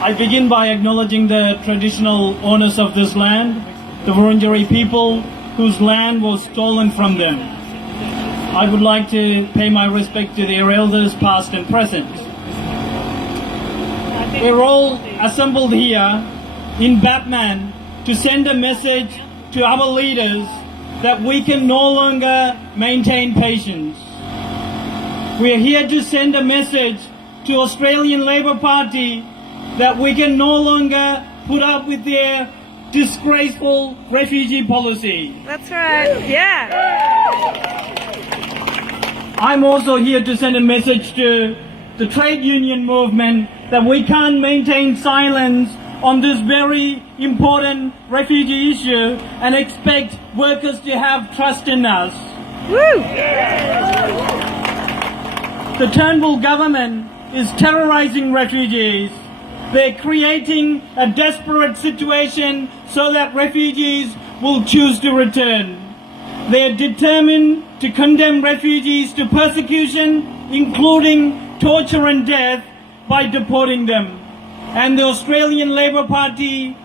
I begin by acknowledging the traditional owners of this land, the Wurundjeri people whose land was stolen from them. I would like to pay my respect to their elders past and present. We're all assembled here in Batman to send a message to our leaders that we can no longer maintain patience. We are here to send a message to Australian Labor Party that we can no longer put up with their disgraceful refugee policy. That's right, yeah. I'm also here to send a message to the trade union movement that we can't maintain silence on this very important refugee issue and expect workers to have trust in us. Woo! The Turnbull government is terrorizing refugees. They're creating a desperate situation so that refugees will choose to return. They're determined to condemn refugees to persecution, including torture and death, by deporting them. And the Australian Labor Party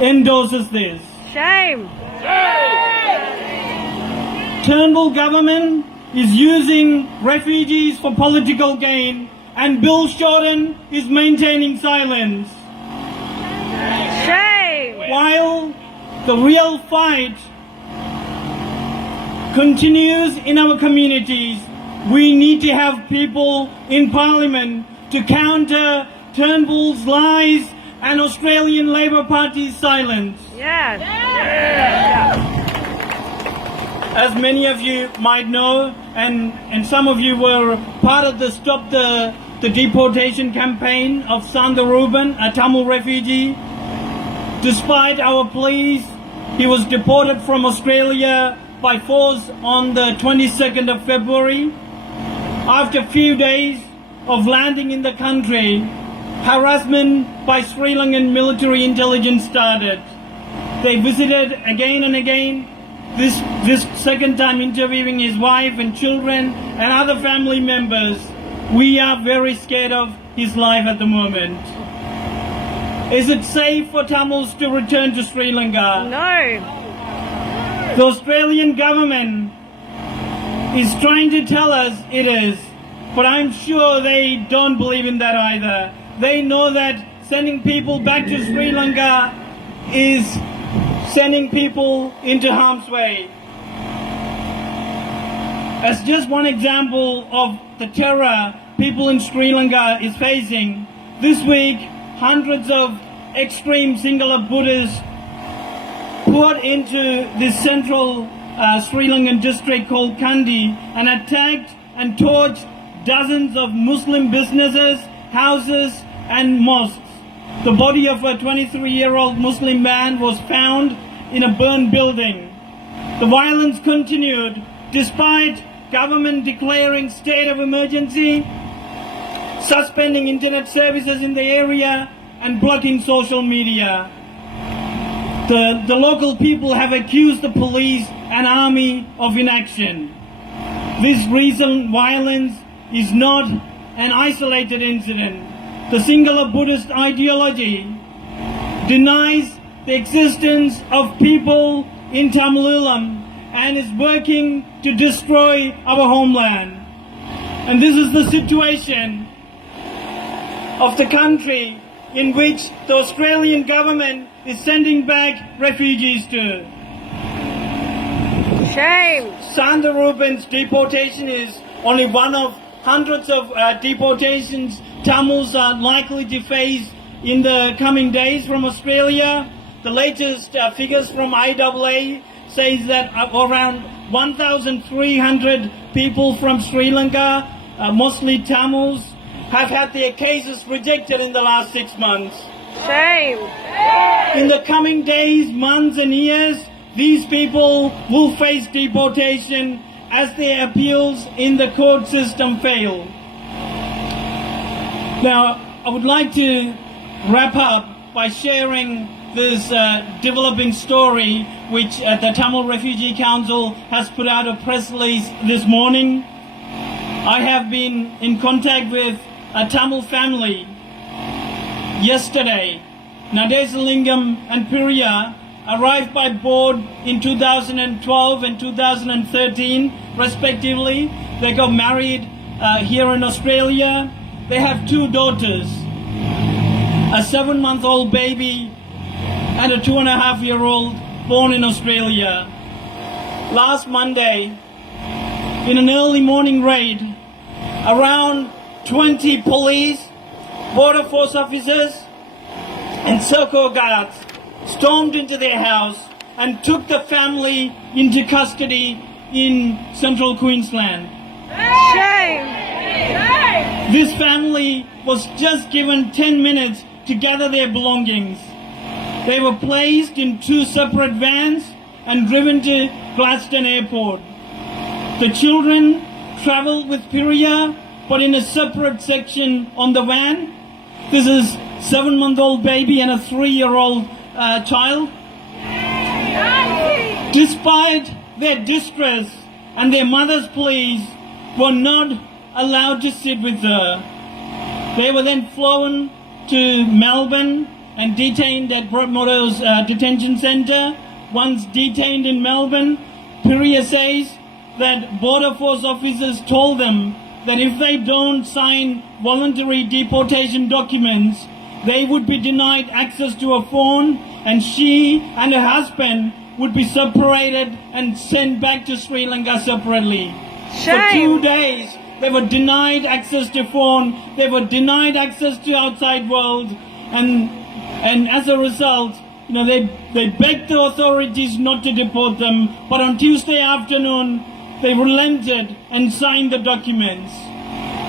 endorses this. Shame. Turnbull government is using refugees for political gain, and Bill Shorten is maintaining silence. Shame. While the real fight continues in our communities, we need to have people in Parliament to counter Turnbull's lies and Australian Labor Party's silence. Yes. As many of you might know, and some of you were part of the Stop the Deportation campaign of Sandha Ruben, a Tamil refugee. Despite our pleas, he was deported from Australia by force on the 22nd of February. After a few days of landing in the country, harassment by Sri Lankan military intelligence started. They visited again and again, this second time interviewing his wife and children and other family members. We are very scared of his life at the moment. Is it safe for Tamils to return to Sri Lanka? No. The Australian government is trying to tell us it is, but I'm sure they don't believe in that either. They know that sending people back to Sri Lanka is sending people into harm's way. As just one example of the terror people in Sri Lanka is facing, this week hundreds of extreme Sinhala Buddhists poured into this central Sri Lankan district called Kandy and attacked and torched dozens of Muslim businesses, houses and mosques. The body of a 23-year-old Muslim man was found in a burned building. The violence continued despite government declaring state of emergency, suspending internet services in the area and blocking social media. The local people have accused the police and army of inaction. This recent violence is not an isolated incident. The Sinhala Buddhist ideology denies the existence of people in Tamilulam and is working to destroy our homeland. And this is the situation of the country in which the Australian government is sending back refugees to. Shame. Sandha Ruben's deportation is only one of hundreds of deportations Tamils are likely to face in the coming days from Australia. The latest figures from IAA says that around 1,300 people from Sri Lanka, mostly Tamils, have had their cases rejected in the last 6 months. Shame. In the coming days, months and years, these people will face deportation as their appeals in the court system fail. Now, I would like to wrap up by sharing this developing story which the Tamil Refugee Council has put out a press release this morning. I have been in contact with a Tamil family yesterday. Nadesalingam and Piriya arrived by boat in 2012 and 2013 respectively. They got married here in Australia. They have 2 daughters, a 7-month-old baby and a 2.5-year-old born in Australia. Last Monday, in an early morning raid, around 20 police, border force officers and Serco guards stormed into their house and took the family into custody in central Queensland. Shame. Shame. This family was just given 10 minutes to gather their belongings. They were placed in 2 separate vans and driven to Gladstone Airport. The children travelled with Piriya, but in a separate section on the van. This is 7-month-old baby and a 3-year-old child. Despite their distress and their mother's pleas, were not allowed to sit with her. They were then flown to Melbourne and detained at Broadmeadows Detention Centre. Once detained in Melbourne, Piriya says that Border Force officers told them that if they don't sign voluntary deportation documents, they would be denied access to a phone, and she and her husband would be separated and sent back to Sri Lanka separately. Shame. For 2 days, they were denied access to phone, they were denied access to outside world, and as a result, they begged the authorities not to deport them, but on Tuesday afternoon, they relented and signed the documents.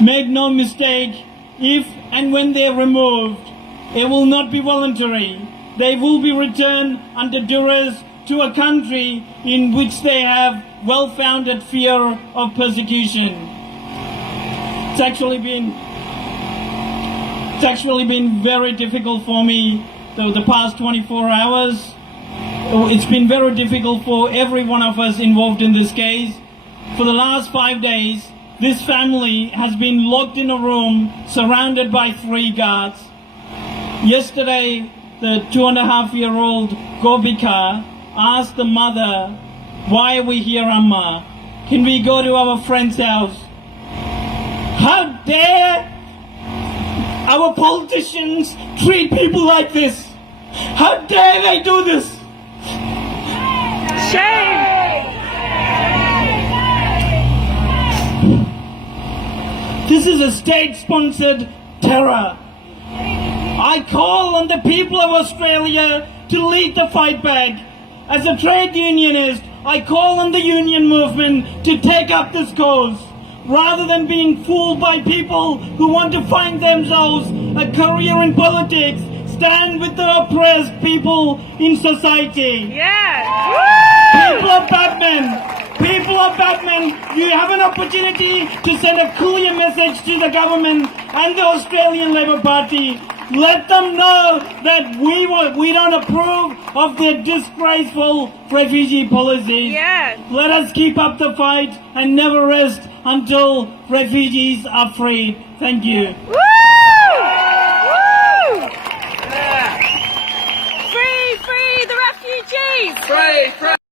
Make no mistake, if and when they are removed, it will not be voluntary. They will be returned under duress to a country in which they have well-founded fear of persecution. It's actually been very difficult for me the past 24 hours. It's been very difficult for every one of us involved in this case. For the last 5 days, this family has been locked in a room surrounded by 3 guards. Yesterday, the 2.5-year-old Gobika asked the mother, "Why are we here, Amma? Can we go to our friend's house?" How dare our politicians treat people like this? How dare they do this? Shame. This is a state-sponsored terror. I call on the people of Australia to lead the fight back. As a trade unionist, I call on the union movement to take up this cause. Rather than being fooled by people who want to find themselves a career in politics, stand with the oppressed people in society. Yeah. People of Batman, you have an opportunity to send a clear message to the government and the Australian Labor Party. Let them know that we don't approve of their disgraceful refugee policies. Yeah. Let us keep up the fight and never rest until refugees are freed. Thank you. Woo! Woo! Free the refugees! Free!